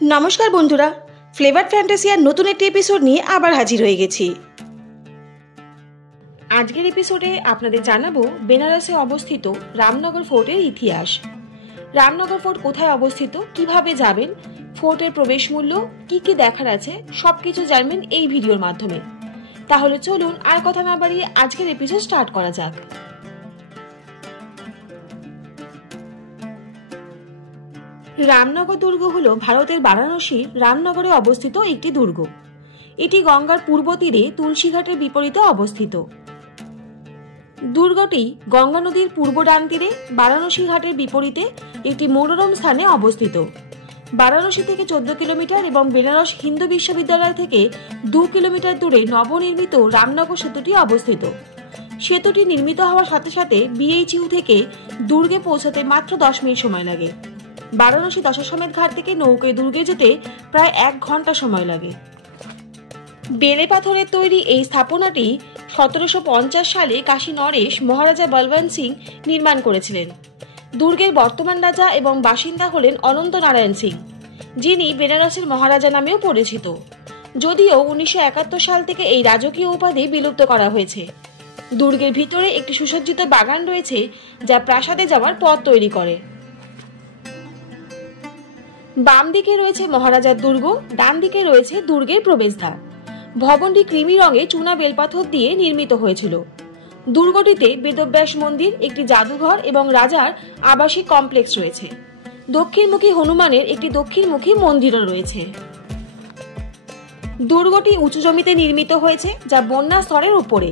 नमस्कार बंधुरा फ्लेवर फैंटासियार नतून एक एपिसोड निये आबार हाजिर हो गेছি। आजकेर एपिसोडे आपनादेर जानाबो बेनारसे अवस्थित रामनगर फोर्टेर इतिहास। रामनगर फोर्ट कोथाय अवस्थित, किभाबे जाबेन, फोर्टेर प्रवेश मूल्य, की देखार आछे सबकिछु जानबेन एई भिडियोर माध्यमे। ताहले चलुन आर कथा ना बाड़िये आजकेर एपिसोड स्टार्ट करा जाक। रामनगर दुर्ग हलो भारतेर वाराणसीर रामनगरे अवस्थित एकटी दुर्ग। एटी गंगार पूर्व तीरे तुलसीघाटेर विपरीते अवस्थित। दुर्गटी गंगा नदीर पूर्व डान तीरे वाराणसी घाटेर विपरीते एकटी मनोरम स्थाने अवस्थित। वाराणसी थेके 14 किलोमीटर एवं बेनारस हिंदू विश्वविद्यालय थेके 2 किलोमीटर दूरे नवनिर्मित रामनगर सेतुटी अवस्थित। सेतुटी निर्मित हওয়ার साथे साथे बीएचइউ थेके दुर्गे पौঁছাতে मात्र 10 मिनट समय लागे। वाराणसी दशाश्वमेध घाट থেকে নৌকায় দুর্গে যেতে প্রায় 1 ঘন্টা সময় লাগে। বেলে পাথরের তৈরি এই স্থাপনাটি 1750 সালে কাশী নরেশ মহারাজা বলবন্ত সিং নির্মাণ করেছিলেন। দুর্গের বর্তমান রাজা এবং বাসিন্দা হলেন অনন্ত নারায়ণ সিং, যিনি বেনারসের মহারাজা নামেও পরিচিত। যদিও 1971 সাল থেকে এই রাজকীয় উপাধি বিলুপ্ত করা হয়েছে। দুর্গের ভিতরে একটি সুসজ্জিত বাগান রয়েছে যা প্রাসাদে যাওয়ার পথ তৈরি করে। বাম দিকে রয়েছে মহারাজার দুর্গ, ডান দিকে রয়েছে দুর্গের প্রবেশদ্বার। ভবনটি কৃমি রঙে চুনা বেলপাথর দিয়ে নির্মিত হয়েছিল। দুর্গটিতে বেদব্যাস মন্দির, একটি জাদুঘর এবং রাজার আবাসিক কমপ্লেক্স রয়েছে। দক্ষিণমুখী হনুমানের একটি দক্ষিণমুখী মন্দিরও রয়েছে। দুর্গটি উঁচু জমিতে নির্মিত হয়েছে যা বন্যা স্তরের উপরে।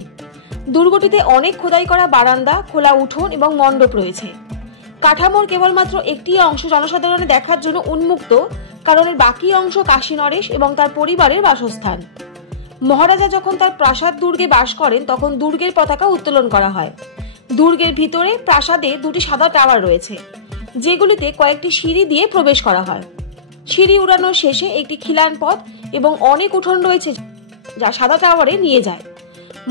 দুর্গটিতে অনেক খোদাই করা বারান্দা, খোলা উঠোন এবং মণ্ডপ রয়েছে। কাঠামোর কেবলমাত্র একটি অংশ জনসাধারণের দেখার জন্য উন্মুক্ত, কারণ এর বাকি অংশ কাশী নরেশ এবং তার পরিবারের বাসস্থান। মহারাজা যখন তার প্রাসাদ দুর্গে বাস করেন তখন দুর্গের পতাকা উত্তোলন করা হয়। দুর্গের ভিতরে প্রাসাদে দুটি সাদা টাওয়ার রয়েছে, যেগুলিতে কয়েকটি সিঁড়ি দিয়ে প্রবেশ করা হয়। সিঁড়ি উড়ানোর শেষে একটি খিলান পথ এবং অনেক উঠোন রয়েছে যা সাদা টাওয়ারে নিয়ে যায়।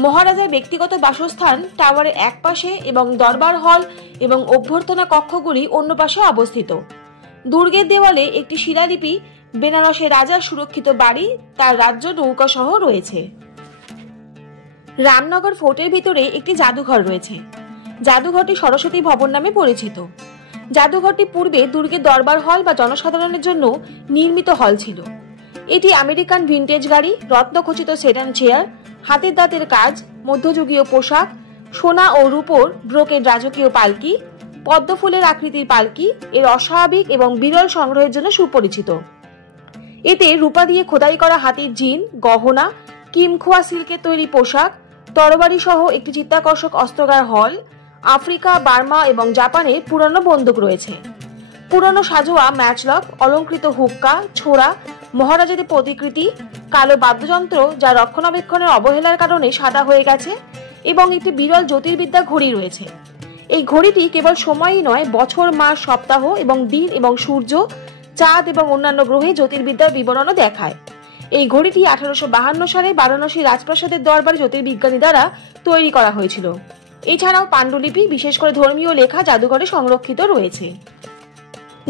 মহারাজার ব্যক্তিগত বাসস্থান টাওয়ারের এক পাশে এবং দরবার হল এবং অভ্যর্থনা কক্ষগুলি অন্য পাশে অবস্থিত। দুর্গের দেওয়ালে একটি শিলালিপি বেনারসের রাজার সুরক্ষিত বাড়ি, তার রাজ্য নৌকা সহ রয়েছে। রামনগর ফোর্টের ভিতরে একটি জাদুঘর রয়েছে। জাদুঘরটি সরস্বতী ভবন নামে পরিচিত। জাদুঘরটি পূর্বে দুর্গের দরবার হল বা জনসাধারণের জন্য নির্মিত হল ছিল। এটি আমেরিকান ভিন্টেজ গাড়ি, রত্নখচিত সেডান চেয়ার, হাতের দাঁতের কাজ, মধ্যযুগীয় পোশাক, সোনা ও রূপোর ব্রোকেড রাজকীয় পালকি, পদ্মফুলের আকৃতির পালকি এর অস্বাভাবিক এবং বিরল সংগ্রহের জন্য সুপরিচিত। এতে রূপা দিয়ে খোদাই করা হাতির জিন, গহনা, কিমখোয়া সিল্কের তৈরি পোশাক, তরবারি সহ একটি চিত্তাকর্ষক অস্ত্রাগার হল, আফ্রিকা, বার্মা এবং জাপানের পুরনো বন্দুক রয়েছে। পুরনো সাজোয়া ম্যাচলক, অলঙ্কৃত হুক্কা, ছোড়া, মহারাজাদের প্রতিকৃতি, কালো বাদ্যযন্ত্র যা রক্ষণাবেক্ষণের অবহেলার কারণে সাদা হয়ে গেছে এবং একটি বিরল জ্যোতির্বিদ্যা ঘড়ি রয়েছে। এই ঘড়িটি কেবল সময়ই নয়, বছর, মাস, সপ্তাহ এবং দিন এবং সূর্য, চাঁদ এবং অন্যান্য গ্রহে জ্যোতির্বিদ্যার বিবরণও দেখায়। এই ঘড়িটি 1852 সালে বারাণসী রাজপ্রাসাদের দরবারে জ্যোতির্বিজ্ঞানী দ্বারা তৈরি করা হয়েছিল। এছাড়াও পাণ্ডুলিপি, বিশেষ করে ধর্মীয় লেখা জাদুঘরে সংরক্ষিত রয়েছে।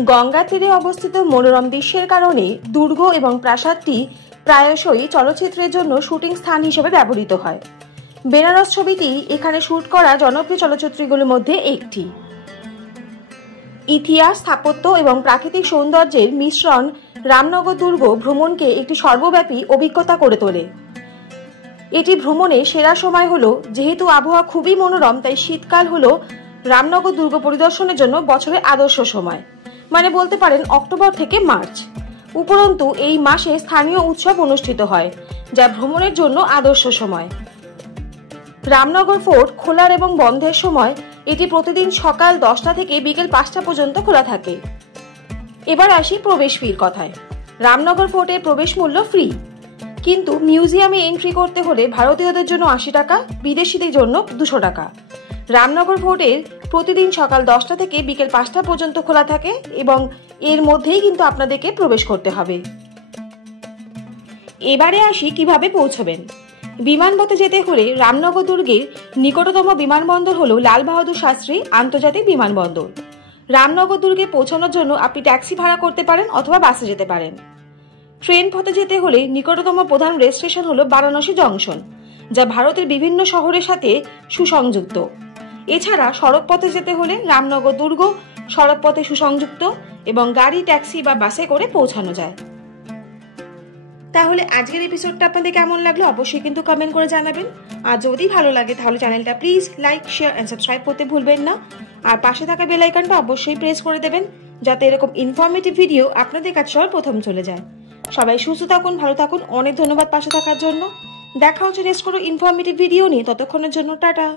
গঙ্গা তীরে অবস্থিত মনোরম দৃশ্যের কারণে দুর্গ এবং প্রাসাদটি প্রায়শই চলচ্চিত্রের জন্য শুটিং স্থান হিসেবে ব্যবহৃত হয়। বেনারস ছবিটি এখানে শুট করা জনপ্রিয় চলচ্চিত্রগুলোর মধ্যে একটি। ইতিহাস, স্থাপত্য এবং প্রাকৃতিক সৌন্দর্যের মিশ্রণ রামনগর দুর্গ ভ্রমণকে একটি সর্বব্যাপী অভিজ্ঞতা করে তোলে। এটি ভ্রমণের সেরা সময় হলো, যেহেতু আবহাওয়া খুবই মনোরম, তাই শীতকাল হলো রামনগর দুর্গ পরিদর্শনের জন্য বছরের আদর্শ সময়, মানে বলতে পারেন অক্টোবর থেকে মার্চ। উপরন্তু এই মাসে স্থানীয় উৎসব অনুষ্ঠিত হয়, যা ভ্রমণের জন্য আদর্শ সময়। রামনগর ফোর্ট খোলার এবং বন্ধের সময় এটি প্রতিদিন সকাল 10টা থেকে বিকেল 5টা পর্যন্ত খোলা থাকে। এবার আসি প্রবেশ ফির কথায়। রামনগর ফোর্টের প্রবেশ মূল্য ফ্রি, কিন্তু মিউজিয়ামে এন্ট্রি করতে হলে ভারতীয়দের জন্য 80 টাকা, বিদেশিদের জন্য 200 টাকা। রামনগর ফোর্টের প্রতিদিন সকাল 10টা থেকে বিকেল 5টা পর্যন্ত খোলা থাকে এবং এর মধ্যেই কিন্তু আপনাদেরকে প্রবেশ করতে হবে। এবারে আসি কিভাবে পৌঁছবেন। বিমানপথে যেতে হলে রামনগর দুর্গের নিকটতম বিমানবন্দর হলো লাল বাহাদুর শাস্ত্রী আন্তর্জাতিক বিমানবন্দর। রামনগর দুর্গে পৌঁছানোর জন্য আপনি ট্যাক্সি ভাড়া করতে পারেন অথবা বাসে যেতে পারেন। ট্রেন পথে যেতে হলে নিকটতম প্রধান রেল স্টেশন হলো বারাণসী জংশন, যা ভারতের বিভিন্ন শহরের সাথে সুসংযুক্ত। এছাড়া সড়ক পথে যেতে হলে রামনগর দুর্গ সড়ক পথে সুসংযুক্ত এবং গাড়ি, ট্যাক্সি বা বাসে করে পৌঁছানো যায়। তাহলে আজকের এপিসোডটা আপনাদের কেমন লাগলো অবশ্যই কিন্তু কমেন্ট করে জানাবেন। আর যদি ভালো লাগে তাহলে চ্যানেলটা please like, share and subscribe করতে ভুলবেন না। আর পাশে থাকা বেল আইকনটা অবশ্যই প্রেস করে দেবেন, যাতে এরকম ইনফরমেটিভ ভিডিও আপনাদের কাছে সবার প্রথম চলে যায়। সবাই সুস্থ থাকুন, ভালো থাকুন। অনেক ধন্যবাদ পাশে থাকার জন্য। দেখা হচ্ছে নেক্সট কোনো ইনফরমেটিভ ভিডিও নিয়ে। ততক্ষণের জন্য টাটা।